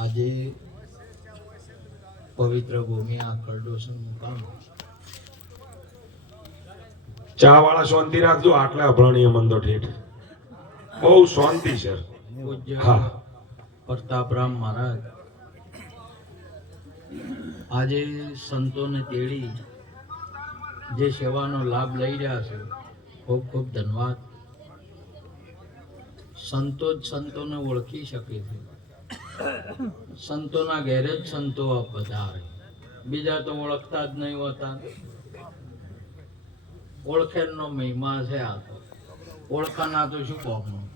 આજે પવિત્ર ભૂમિ આ કરડોસન મુકામ ચા વાળા શાંતિ રાખજો, આટલે અભરણીય મંદો ઠેઠ બહુ શાંતિ છે. પૂજ્ય હા. પ્રતાપરામ મહારાજ આજે સંતોને તેડી જે સેવાનો લાભ લઈ રહ્યા છે, ખૂબ ખૂબ ધન્યવાદ. સંતો જ સંતોને ઓળખી શકે છે. સંતોના ઘેરે જ સંતો પધારે, બીજા તો ઓળખતા જ નહીં હોતા. ઓળખેરનો મહિમા છે આ તો. ઓળખાના તો શું કોમનું,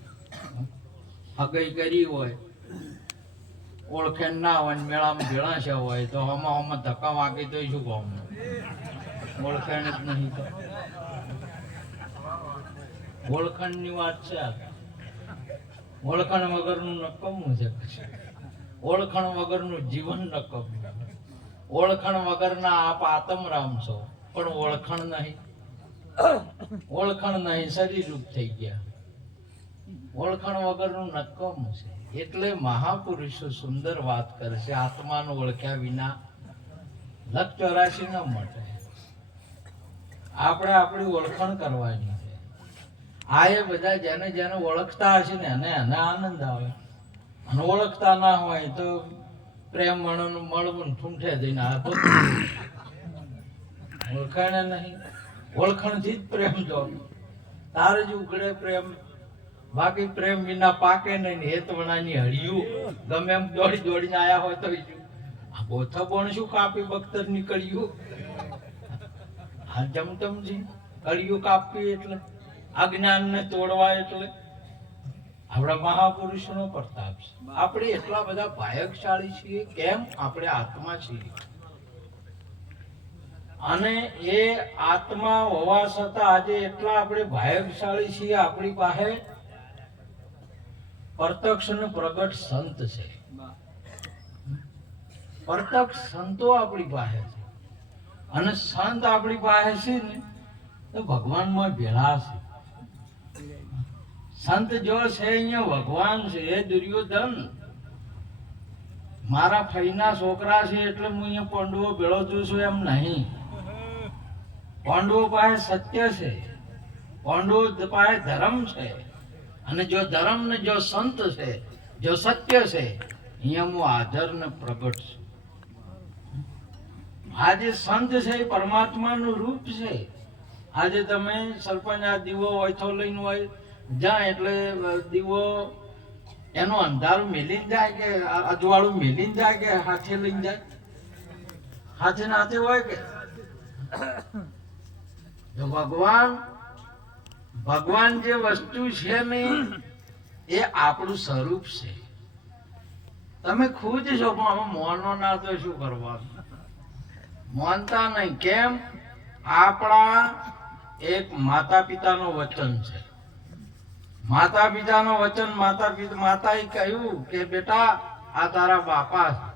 હગઈ કરી હોય ઓળખેણ ના હોય ને મેળામાં ભેળાશા હોય તો હમા ધક્કા વાગી તો શું કોમનું, ઓળખેણ જ નહીં તો. ઓળખાણની વાત છે આ. ઓળખાણ વગરનું નકમું છે. ઓળખાણ વગરનું જીવન નકમું. ઓળખાણ વગરના આપ આત્મરામ છો, પણ ઓળખાણ નહીં. ઓળખાણ નહીં, શરીર રૂપ થઈ ગયા. ઓળખાણ વગરનું નકમ છે. એટલે મહાપુરુષો સુંદર વાત કરે છે, આત્માનું ઓળખ્યા વિના લખ 84 ન મળે. આપણે આપણી ઓળખાણ કરવાની છે. આ એ બધા જેને જેને ઓળખતા હશે ને એને આનંદ આવે, અને ઓળખતા ના હોય તો પ્રેમ મણનું મળવું ઠૂંઠે દઈને ઓળખાણ નહીં. ઓળખાણથી જ પ્રેમ જો તારે જ ઉઘડે પ્રેમ, બાકી પ્રેમ વિના પાકે નહીં. હેતવણાની હળિયું ગમે એમ દોડી દોડીને આયા હોય તો બોથા પણ શું કાપી બખ્તર નીકળ્યું. આ જમતમજી કળિયું કાપી એટલે અજ્ઞાનને તોડવા, એટલે આપણા મહાપુરુષનો પ્રતાપ છે. આપણે એટલા બધા ભાયગશાળી છીએ કેમ? આપણે આત્મા છીએ, અને એ આત્મા હોવા છતાં આજે એટલા આપણે ભાયગશાળી છીએ. આપણી પાસે પ્રત્યક્ષ અને પ્રગટ સંત છે. પ્રત્યક્ષ સંતો આપણી પાસે છે, અને સંત આપણી પાસે છે ને તો ભગવાનમાં ભેળા છે. સંત જો છે અહીંયા ભગવાન છે. એ દુર્યોધન મારા ફઈના છોકરા છે એટલે હું અહીંયા પાંડવો ભેળો છું છું એમ નહીં. પાંડવો પાસે સત્ય છે, પાંડવો પાસે ધર્મ છે, અને જો ધર્મ ને જો સંત છે, જો સત્ય છે, અહીંયા હું હાજર ને પ્રગટ છું. આજે સંત છે એ પરમાત્માનું રૂપ છે. આજે તમે સરપંચ આ દીવો ઓછો લઈને હોય જ્યાં એટલે દીવો એનો અંધારું મેલીને જાય કે અજવાળું મેલીને જાય કે હાથે લઈને જાય? હાથે નાથે હોય કે જો ભગવાન જે વસ્તુ છે ને એ આપણું સ્વરૂપ છે. તમે ખુદ છો, પણ આમાં મોનો ના તો શું કરવાનું? માનતા નહીં. કેમ? આપણા એક માતા પિતાનો વચન છે. માતા પિતાનો વચન, માતાએ કહ્યું કે બેટા આ તારા બાપા છે.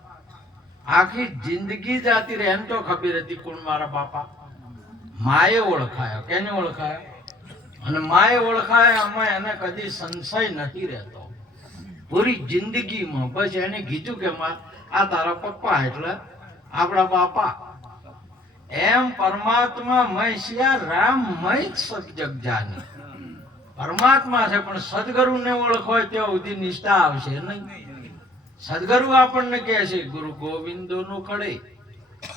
આખી જિંદગી જાતી રહે, એને તો ખબર હતી કોણ મારા બાપા. માએ ઓળખાયા. કેને ઓળખાયા? અને માએ ઓળખાયા આમાં એને કદી સંશય નથી રહેતો. પૂરી જિંદગીમાં બસ એને કીધું કે આ તારા પપ્પા એટલે આપણા બાપા. એમ પરમાત્મા મય સિયા રામ મય સબ જગ જાની. પરમાત્મા છે, પણ સદગુરુને ઓળખો ત્યાં સુધી નિષ્ઠા આવશે નહીં. સદગુરુ આપણને કહે છે ગુરુ ગોવિંદો નો ખડે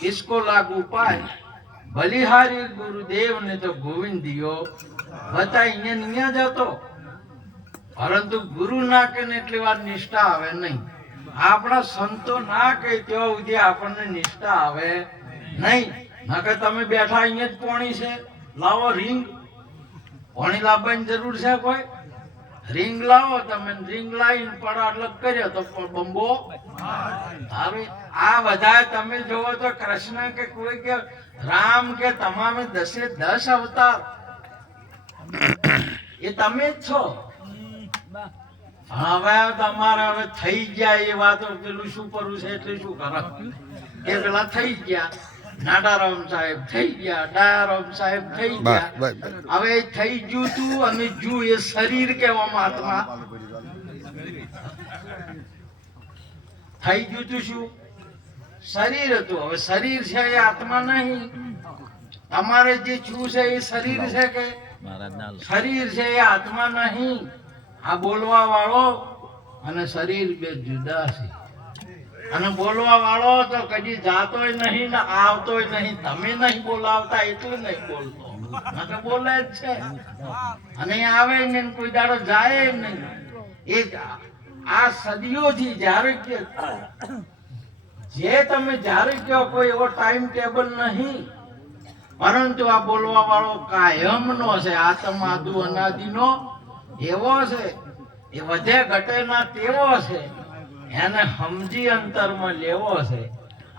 इसको लागू पाए બલિહારી ગુરુદેવ ને તો ગોવિંદિયો બતાઈ અહીંયા જતો, પરંતુ ગુરુ ના કે એટલી વાર નિષ્ઠા આવે નહીં. આપણા સંતો ના કહે ત્યાં સુધી આપણને નિષ્ઠા આવે નહીં. ના કે તમે બેઠા અહીંયા જ પોણી છે, લાવો રીંગ. પોણી લાવવાની જરૂર છે કોઈ? રીંગ લાવો તમે, રીંગ લાવીને પડા અલગ કર્યો તો બંબો આવે. આ બધા તમે જોવો તો કૃષ્ણ કે કોઈ કે રામ કે તમામે 10 અવતાર એ તમે જ છો. હવે તમારે હવે થઈ ગયા એ વાતો, પેલું શું કરવું છે એટલે શું કરો કે પેલા થઈ ગયા. નાડારામ સાહેબ થઈ ગયા, ડાયારામ સાહેબ થઈ ગયા. હવે થઈ ગયું તું, અને જુ એ શરીર કહેવામાં આત્મા થઈ ગયું તું શું? શરીર હતું. હવે શરીર છે એ આત્મા નહીં. તમારે જે છું છે એ શરીર છે કે શરીર છે એ આત્મા નહીં. આ બોલવા વાળો અને શરીર બે જુદા છે. અને બોલવા વાળો તો કદી જાતોય નહીં ને આવતોય નહીં. તમે નહીં બોલાવતા એટલું નહીં બોલતો, તો બોલે જ છે. અને આવે ને કોઈ દાડો જાય નહીં. એ આ સદીઓથી જ્યારે કે જે તમે જ્યારે કહો કોઈ એવો ટાઈમ ટેબલ નહીં, પરંતુ આ બોલવા વાળો કાયમનો છે. આત્મ આદુ અનાદિનો એવો છે. એ વધે ઘટે ના તેવો છે. એને સમજી અંતરમાં લેવો છે.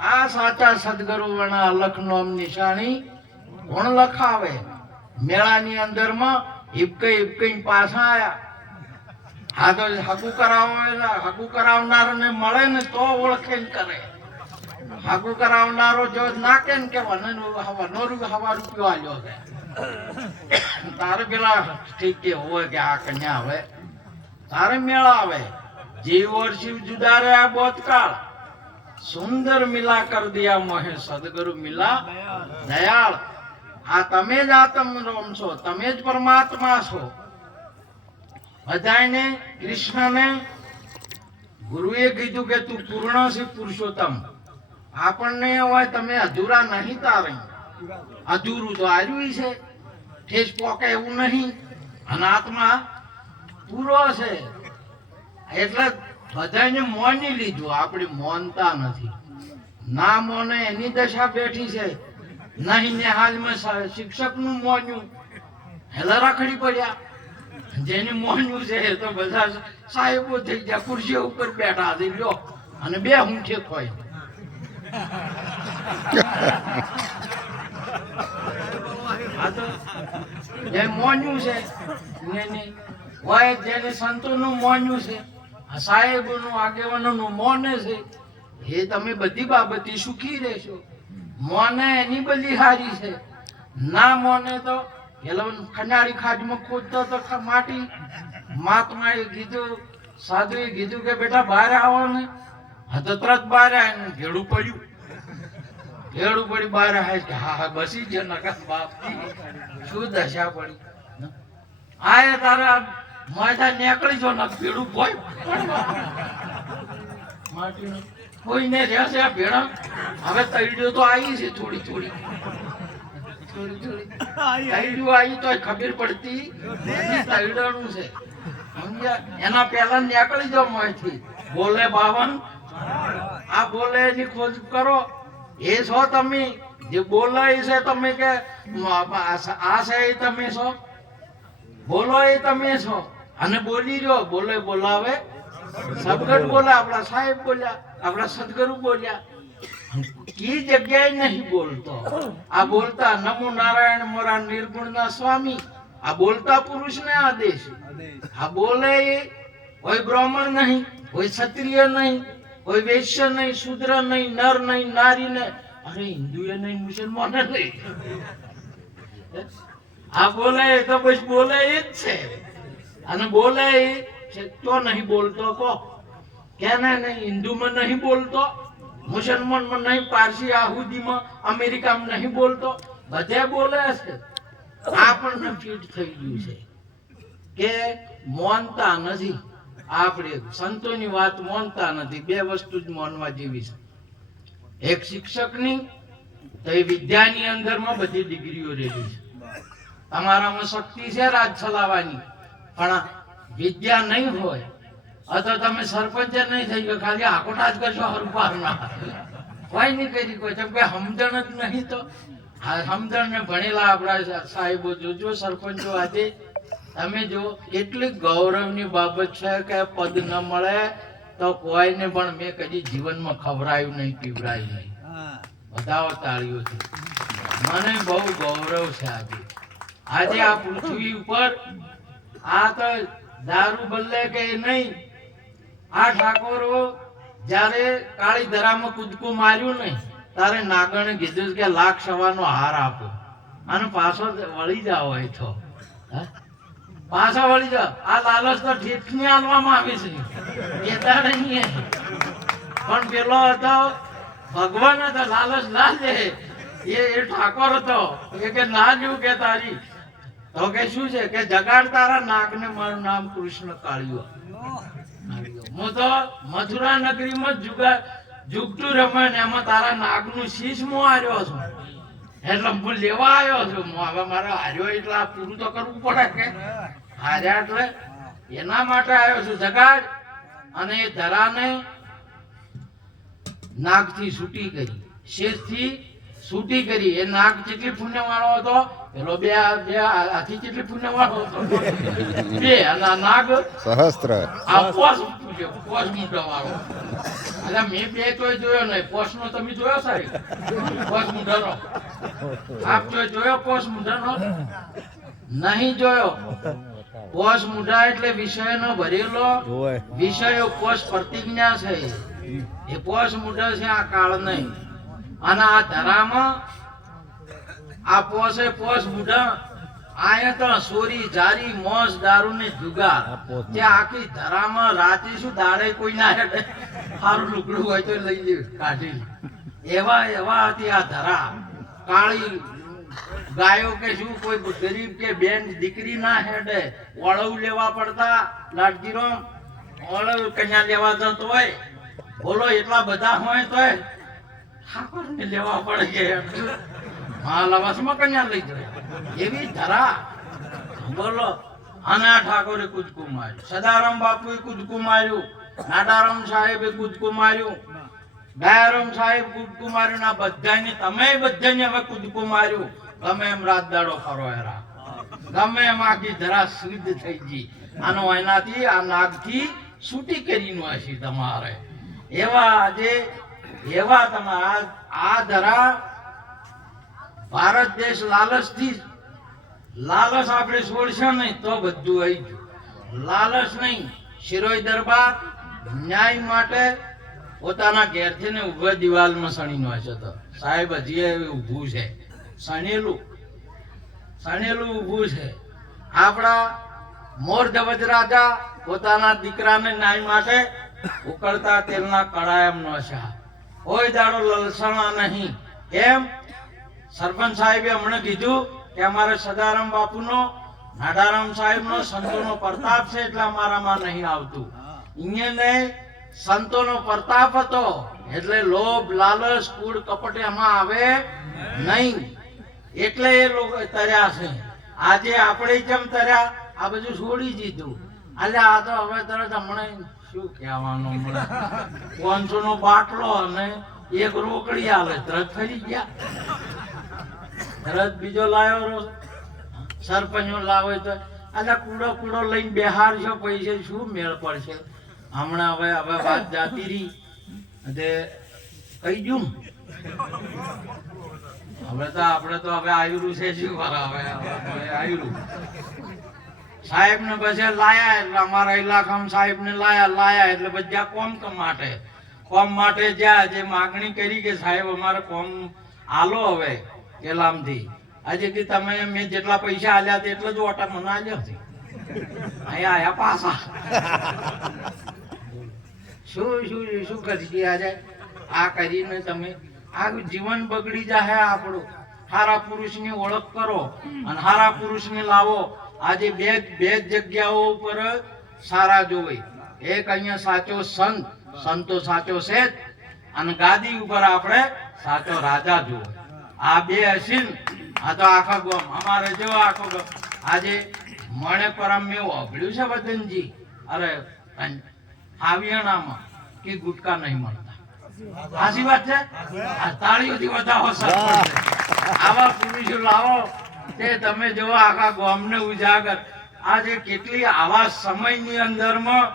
આ સાચા સદગુરુ વણા અલખ નોમ નિશાની કોણ લખાવે? મેળાની અંદરમાં હિપકઈ પાછા આયા. હા તો હકુ કરાવનારને મળે ને તો ઓળખે ને કરે. હકુ કરાવનારો જો નાકે ને કે વનોરું હવા રૂપિયો આલ્યો છે, તારે પેલા ઠીક કે હોય કે આ કન્યા હવે તારે મેળા આવે. जीव और शिव जुदा रहा बहुत काल, सुंदर मिला कर दिया मोहे सदगुरु मिला दयाल. आ तमे ज आत्म रोम छो, तमे ज परमात्मा छो. बधाने कृष्णने गुरुए कीधुं के तू पूर्ण से पुरुषोत्तम. आपने होय तमे अधूरा नहीं तारे. अधूरू तो आर्યું છે, ठेस पोके એવું નહીં. અનાત્મા પૂરો છે. એટલે બધાને મોની લીધું. આપણે મોનતા નથી. ના મોને એની દશા બેઠી છે. નહીં ને હાલમાં શિક્ષક નું મોન્યું હેલા રાખડી પડ્યા. જેની મોન્યું છે એ તો બધા સાહેબો થઈ ગયા, ખુરશી ઉપર બેઠા થઈ ગયો અને બે ઊંઠે ખોય. આ તો જે મોન્યું છે જેને સંતો નું મોન્યું છે, સાહેબોનું આગેવાનોનું મોને છે, એ તમે બધી બાબતે સુખી રહેશો. મોને એની બધી હારી છે. ના મોને તો ખંડાળી ખાડમાં ખોદતો તો માટી. મહાત્માએ કીધું, સાધુએ કીધું કે બેટા બહાર આવો ને. હા તો તરત બહાર આવે ને ભેડું પડ્યું. ભેડું પડી બહાર આવે કે હા હા બસી જ નકા બાપ શું દશા પડી. આ તારા માથા નીકળી જો ને ભેડું કોઈ માટીનું કોઈને રહેશે આ ભેડા. હવે તૈડ્યો તો આવી છે થોડી થોડી તૈડ્યું આવી તો ખબર પડતી તૈડાનું છે. એના પહેલા નીકળી જાવ મોંથી. બોલે 52 આ બોલે એની ખોજ કરો. એ છો તમે જે બોલાય છે, તમે કે આ છે એ તમે છો, બોલો એ તમે છો. અને બોલી રહ્યો બોલે બોલાવે સદગુરુ બોલા, આપણા સાહેબ બોલ્યા, આપણા સદગુરુ બોલ્યા. કી જગ્યાએ નહીં બોલતો. આ બોલતા નમો નારાયણ મોરા નિર્ગુણ ના સ્વામી. આ બોલતા પુરુષ ને આદેશ. આ બોલે કોઈ બ્રાહ્મણ નહીં, કોઈ ક્ષત્રિય નહીં, કોઈ વૈશ્ય નહીં, શૂદ્ર નહીં, નર નહીં, નારી નહીં, અરે હિન્દુએ નહીં, મુસલમાન નહીં. આ બોલે તો બસ બોલે એ જ છે. અને બોલે તો નહીં બોલતો કો કેને નહીં. હિન્દુમાં નહીં બોલતો, મુસલમાનમાં નહીં, પારસી આહુદીમાં અમેરિકામાં નહીં બોલતો, બધે બોલે છે. આ પણ ફીટ થઈ ગયું છે કે મોનતા નથી. આપણે સંતોની વાત મોનતા નથી. બે વસ્તુ જ મોનવા જેવી છે. એક શિક્ષકની તો એ વિદ્યાની અંદરમાં બધી ડિગ્રીઓ રહેલી છે. તમારામાં શક્તિ છે રાજ ચલાવવાની, પણ વિદ્યા નહીં હોય અથવા તમે સરપંચ નહીં થઈ ગયો, ખાલી આકોટા જ કરશો હરપારના કોઈ નહીં કરી કોઈ. કેમ કે સમજણ જ નહીં. તો સમજણ ને ભણેલા આપણા સાહેબો જોજો, સરપંચો આજે તમે જો કેટલી ગૌરવની બાબત છે કે પદ ન મળે તો કોઈને પણ મેં કદી જીવનમાં ખવડાયું નહીં, પીવડાયું નહીં. બધાઓ તાળીઓથી. મને બહુ ગૌરવ છે આજે આ પૃથ્વી ઉપર. આ તો દારૂ બદલે કે નહીં. આ ઠાકોરો જયારે કાળી ધરામાં કૂદકું માર્યું નહીં તારે નાગણે કીધું કે 1,00,000 હાર આપો અને પાછો વળી જાઓ. હોય તો પાછા વળી જાઓ. આ લાલચ તો ઠીકની આલવામાં આવે છે, કેતા નહીં. પણ પેલો હતો ભગવાન હતો લાલચ ના દે એ ઠાકોર હતો એ કે ના જેવું કે તારી તો કે શું છે કે જગાડ તારા નાકને મારું નામ કૃષ્ણ કાળિયો. હું તો મથુરા નગરીમાં જુગતું રમે ને એમાં તારા નાકનું શીશ હું હાર્યો છું એટલે હું લેવા આવ્યો છું. હવે મારે હાર્યો એટલે આ પૂરું તો કરવું પડે કે હાર્યા એટલે એના માટે આવ્યો છું જગાડ. અને એ ધરાને નાગથી છૂટી કરી, શેષથી છૂટી કરી. એ નાગ કેટલી પુણ્ય વાળો હતો પેલો બે હાથી કેટલી પુણ્ય વાળો હતો બે. અને આ નાગ સહસ્ત્ર આ પોસ મોટા વાળો. એટલે મેં બે તોય જોયો નહીં. પોસ નો તમે જોયો સાહેબ? પોસ મુઢાનો આપ જોયો? પોસ મુઢાનો નહીં જોયો. પોષ મુઢા એટલે વિષયનો ભરેલો વિષયો પોષ પ્રતિજ્ઞા છે. એ પોષ મુઢા છે આ કાળ નહીં. અને આ ધરામાં આ પોષે પોષ મુઢા આયા તો સોરી જારી મોસ દારૂ ને જુગાર જે આખી ધરામાં રાતે શું દાડે કોઈ ના હેડે સારું લુગડું હોય તો લઈ લે કાઢી. એવા હતી આ ધરા. કાળી ગાયો કે શું કોઈ ગરીબ કે બેન દીકરી ના હેડે. ઓળવ લેવા પડતા લાડજીરામ ઓળવ કન્યા લેવા જતો હોય બોલો એટલા બધા હોય તોય ઠાકોરને લેવા પડે કે હા લવાસમાં કન્યા લઈ જાય એવી ધરા બોલો. અને આ ઠાકોરે કૂદકું માર્યું, સદારામ બાપુએ કૂદકું માર્યું, નાડારામ સાહેબે કૂદકું માર્યું, દયારામ સાહેબ કૂદકું માર્યું. આ બધાને તમે બધાને હવે કૂદકું માર્યું. ગમે એમ રાત દાડો ફરો હેરા, ગમે એમ આખી ધરા શુદ્ધ થઈ ગઈ. આનો એનાથી આ નાગથી છૂટી કરીને હશે તમારે. એવા તમારા આ ધરા ભારત દેશ લાલચથી લાલચ આપણે છોડશે નહીં તો બધું આવી ગયું. લાલચ નહીં. શિરોઈ દરબાર ન્યાય માટે પોતાના ઘેરથી ને ઉભા દિવાલમાં સણીનો હશે તો સાહેબ હજી ઊભું છે. સણેલું ઊભું છે. આપણા મોર ધવજ રાજા પોતાના દીકરાને ન્યાય માટે ઉકળતા તેલના કડાયમ નો છે. કોઈ દાડો લલસણા નહીં. એમ સરપંચ સાહેબે હમણાં કીધું કે અમારે સદારામ બાપુનો નાડારામ સાહેબનો સંતોનો પ્રતાપ છે એટલે અમારામાં નહીં આવતું. અહીંયા સંતોનો પ્રતાપ હતો એટલે લોભ લાલચ કૂડ કપટ એમાં આવે નહીં. એટલે એ લોકો તર્યા છે. આજે આપણે જેમ તર્યા આ બધું છોડી દીધું. એટલે આ તો હવે તરત હમણાં શું કહેવાનું, 500 નો બાટલો અને એક રોકડી આવે તરત ફરી ગયા. તરત બીજો લાવ્યો સરપંચો લાવે તો એટલે કૂડો લઈને બેહાર છો પૈસે શું મેળ પડશે. હમણાં હવે વાત જાતી રહી કહી દઉં. આપણે તો હવે આયુરું છે શું કરે હવે આયુરું સાહેબ ને પછી લાયા એટલે અમારા ઇલાકામાં સાહેબ ને લાયા એટલે બધા કોમ માટે જ્યાં જે માગણી કરી કે સાહેબ અમારે કોમ આલો હવે કેલામથી. આજે કે તમે મેં જેટલા પૈસા આલ્યા તેટલા જ ઓટા મને આલ્યા છે. અહીંયા આયા પાછા શું કરી આજે આ કરીને તમે આ જીવન બગડી જાય આપણું. હારા પુરુષની ઓળખ કરો અને હારા પુરુષને લાવો. આજે બે જગ્યાઓ ઉપર સારા જોવે. એક અહીંયા સાચો સંતો સાચો શેઠ અને ગાદી ઉપર આપણે સાચો રાજા જોવે. આ બે હસીન આ તો આખા ગામ અમારે જો આખો ગામ આજે મણે પરમ મેં વાપર્યું છે વદનજી અરે હાવિયાણામાં કે ગુટકા નહીં મળતા. સાચી વાત છે. આ તાળીઓથી વધાવો આવા પુરુષો લાવો તે તમે જો આખા ગામને ઉજાગર. આજે કેટલી આવા સમયની અંદરમાં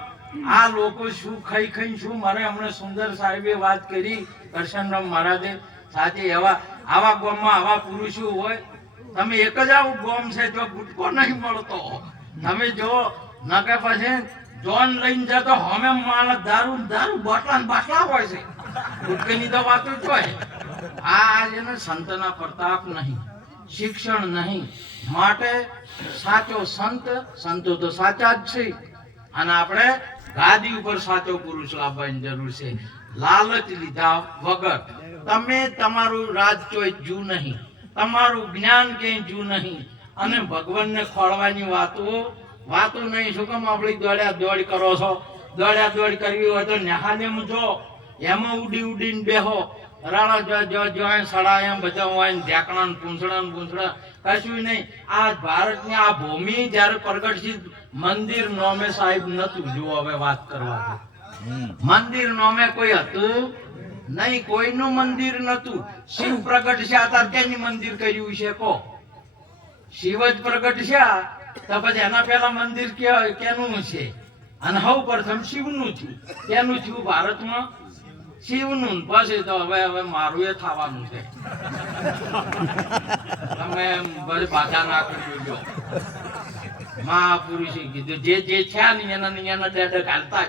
આ લોકો શું ખાઈ શું મારે હમણાં સુંદર સાહેબે વાત કરી કરશનરામ મહારાજે સાથે આવા ગામમાં આવા પુરુષો હોય. તમે એક જ આવું ગામ છે જો ગુટકો નહીં મળતો. તમે જો ન કે પછી જોન લઈને જતો હમે માણસ દારૂ બાટલા હોય છે. ગુટકાની તો વાતો જ હોય. આ જેને સંતના પ્રતાપ નહીં, શિક્ષણ નહીં. માટે સાચો સંતો તો સાચા જ છે અને આપણે ગાદી ઉપર સાચો પુરુષ લાવવાની જરૂર છે. લાલચ લીધા વગર તમે તમારું રાજ ચોય જુ નહીં, તમારું જ્ઞાન ક્યાંય જુ નહીં, અને ભગવાનને ખોળવાની વાતો નહીં. શું કામ આપણી દોડ્યા દોડ કરો છો? દોડ્યા દોડ કરવી હોય તો નેહાનેમ જો, એમાં ઉડીને બેહો. રાણા જો સડા એમ બધા હોય ને ઢેકણા પૂંછડા કશું નહીં. આ ભારતની આ ભૂમિ જયારે પ્રગટશી મંદિર નોમે સાહેબ નતું. જો હવે વાત કરવા, મંદિર નોમે કોઈ હતું નહીં, કોઈનું મંદિર નતું. શિવ પ્રગટ છે, અત્યારે કેની મંદિર કર્યું છે કો? શિવ જ પ્રગટ છે, તો પછી એના પહેલા મંદિર કેનું છે? અને સૌ પ્રથમ શિવનું થયું. કેનું થયું ભારતમાં? શિવનું. પછી તો હવે મારું એ થવાનું છે. તમે બધી બાધા ના કરજો. મહાપુરુષે કીધું જે છે ને એના ડેડા ઘાલતા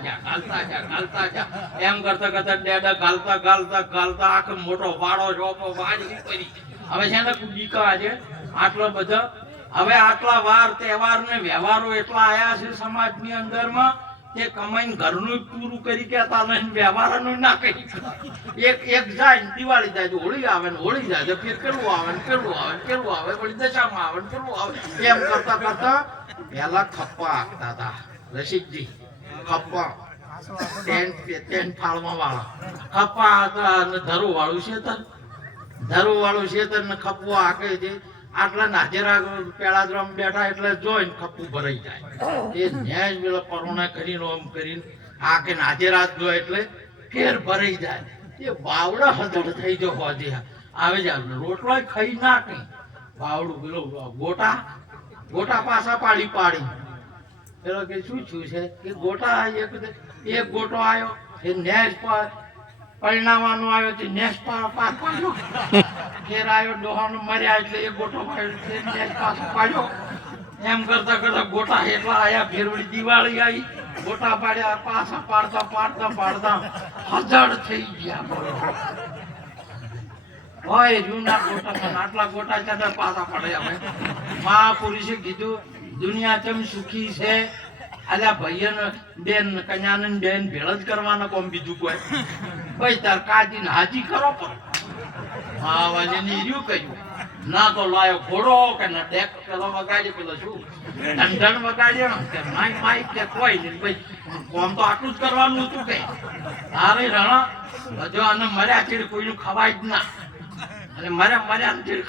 જા એમ કરતા ઘાલતા આખો મોટો વાડો રોપો વાડી કરી. હવે છે ને દીકા છે આટલો બધો. હવે આટલા વાર તહેવાર ને વ્યવહારો એટલા આયા છે સમાજની અંદરમાં કે કમાઈને ઘરનું પૂરું કરી કેતા નહીં, વ્યવહારનું ના કરી. એક જાય ને દિવાળી જાય તો હોળી આવે ને હોળી જાય તો ફેર પેલું આવે ને પેલું આવે વળી દશામાં આવે ને પેલું આવે. એમ કરતા પેલા ખપ્પા આપતા હતા રસિકજી. ખપ્પા ટેન્ટ ફાળવા વાળા ખપ્પા હતા અને ધરું વાળું શેતર ને ખપ્પો આકે છે. આટલા નાજેરા પેળાદ્રમ બેઠા એટલે જોઈને ખપ્પું ભરાઈ જાય. એ ન્યાજ પેલા પરોણા કરીને ઓમ કરીને આ કે નાજેરા જો એટલે ફેર ભરાઈ જાય. એ બાવડા હદડ થઈ જો હોજે આવે જાય રોટલો ખાઈ ના કઈ. બાવડું પેલો ગોટા પાછા પાડી પેલો કે શું છે કે ગોટા એક ગોટો આવ્યો એ નેસ પરિણામવાનો આવ્યો તે નેસ પાડ્યો. ફેર આવ્યો ડોહાનો મર્યા એટલે એક ગોટો પાડ્યો. એમ કરતા ગોટા એટલા આયા. ફેરવડી દિવાળી આવી, ગોટા પાડ્યા. પાછા પાડતા હજાર થઈ ગયા. હોય જૂના ગોટા પણ આટલા ગોટા ચાદર પાછા પડ્યા. મહાપુરુષે કીધું દુનિયા ચમ સુખી છે. અલ્યા ભાઈઓને બેન કન્યાને બેન ભેળ જ કરવાના કોમ બીજું કોઈ? ભાઈ તાર કાજી ને હાજી કરો પણ હા વાજે નીર્યું કહ્યું ના તો લાયો ઘોડો કે ના ડેક પેલો વગાડ્યો પેલો શું ઢંઢણ વગાડ્યો કે માઈ કે કોઈ નહીં. ભાઈ કોમ તો આટલું જ કરવાનું હતું કે તારે રણા જો આને મર્યા ચીડ કોઈનું ખવાય જ ના. અને મર્યા ચીડ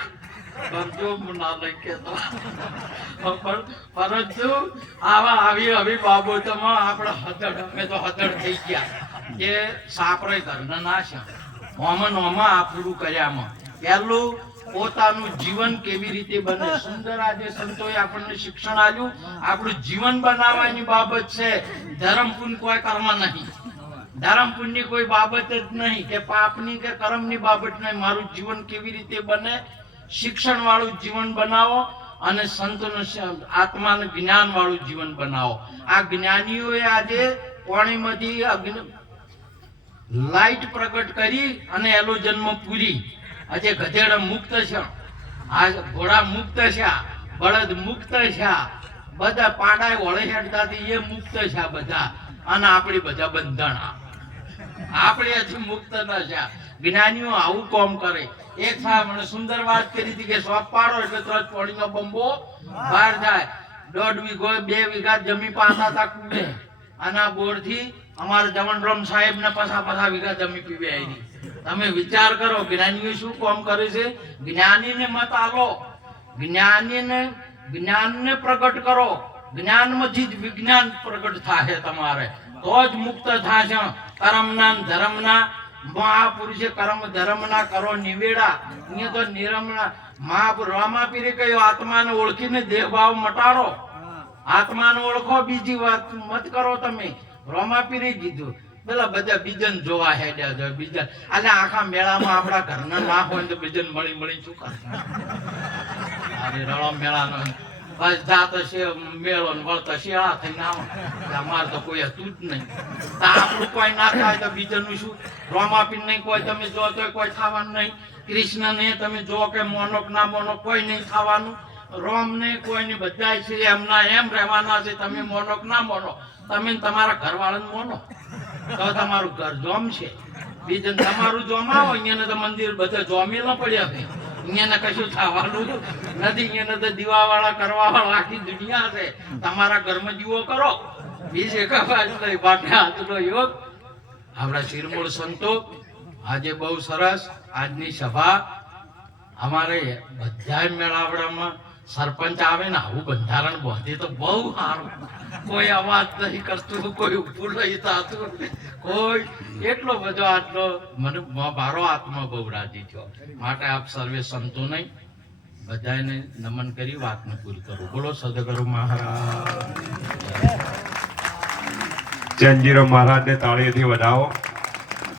પરંતુ આવી બાબતોમાં આપણે અમે તો હતડ થઈ ગયા કે સાપરે ઘરના નાશ હોમાં આ પૂરું કર્યામાં. પહેલું પોતાનું જીવન કેવી રીતે બને સુંદર. આજે સંતોએ આપણને શિક્ષણ આપ્યું. આપણું જીવન બનાવવાની બાબત છે. ધર્મ પુણ્ય કોઈ કરવા નહીં. ધર્મ પુણ્યની કોઈ બાબત જ નહીં કે પાપની કે કર્મની બાબત નહીં. મારું જીવન કેવી રીતે બને, શિક્ષણ વાળું જીવન બનાવો અને સંતોનું આત્માનું જ્ઞાન વાળું જીવન બનાવો. આ જ્ઞાનીઓએ આજે પાણીમાંથી લાઈટ પ્રગટ કરી અને એનો જન્મ પૂરી. આજે ગધેડા મુક્ત છે, આ ઘોડા મુક્ત છે, બળદ મુક્ત છે, બધા પાડા વળે હેડતાથી એ મુક્ત છે બધા. અને આપણે બધા બંધણા આપણે હજી મુક્ત ન છે. જ્ઞાનીઓ આવું કામ કરે. એક સાહેબ મને સુંદર વાત કરી હતી કે સોપ પાડો એટલે તરત પાણીનો બંબો બહાર જાય. 1.5 વીઘો 2 વીઘા જમીન પાતા હતા કુડે. આના બોરથી અમારા જવનરામ સાહેબ ને પછા વીઘા જમીન પીવે આવી. તમે વિચાર કરો જ્ઞાનીઓ શું કામ કરે છે. જ્ઞાનીને મત આલો, જ્ઞાનને પ્રગટ કરો. જ્ઞાનમાંથી જ વિજ્ઞાન પ્રગટ થાય તમારે તો જ મુક્ત થશે. કર્મના ધર્મના મહાપુરુષે કર્મ ધર્મના કરો નિવેડા. અહીંયા તો નિરમના રામાપીરે કહ્યું આત્માને ઓળખીને દેહભાવ મટાડો. આત્માને ઓળખો, બીજી વાત મત કરો તમે. રામાપીરે કીધું. પેલા બધા બીજન જોવા હેડ્યા છે બીજન. અને આખા મેળામાં આપણા ઘરના ના હોય તો બીજન મળી શું કરે? અરે રળો મેળાનો બસ જાત છે મેળો ને વળતા શિયાળા થઈને આવો. અમારે તો કોઈ હતું જ નહીં. આપણું કોઈ ના થાય તો બીજાનું શું? રામાપીર નહીં કોઈ તમે જો તો કોઈ થવાનું નહીં. કૃષ્ણ ને તમે જો કે મોનો ના મોનો કોઈ નહીં થવાનું. રોમ ને કોઈને બધા છે એમના એમ રહેવાના છે. તમે મોનો કે ના મોનો, તમે ને તમારા ઘરવાળાને મોનો તો તમારું ઘર જોમ છે. બીજું તમારું જોમ આવો અહીંયા તો મંદિર બધા જોમી ન પડ્યા છે. અહીંયા કશું થવાનું નથી. અહીંયા તો દીવાવાળા કરવાવાળા આખી દુનિયા છે. તમારા ઘરમાં દીવો કરો, બીજે કપાય બાટે હાથનો યોગ. આપણા શિરમૂળ સંતો આજે બહુ સરસ આજની સભા અમારે બધા મેળાવડામાં સરપંચ આવે ને આવું બંધારણ બાંધે તો બહુ સારું. કોઈ અવાજ નહીં કરતું, કોઈ ઊભું નહીં થતું, કોઈ એટલો બધો આટલો મને મારો આત્મા બહુ રાજી થયો. માટે આપ સર્વે સંતો નહીં બધાને નમન કરી વાતને પૂરી કરું. બોલો સદગુરુ મહારાજ. ચંદજીરો મહારાજને તાળીઓથી વધાવો.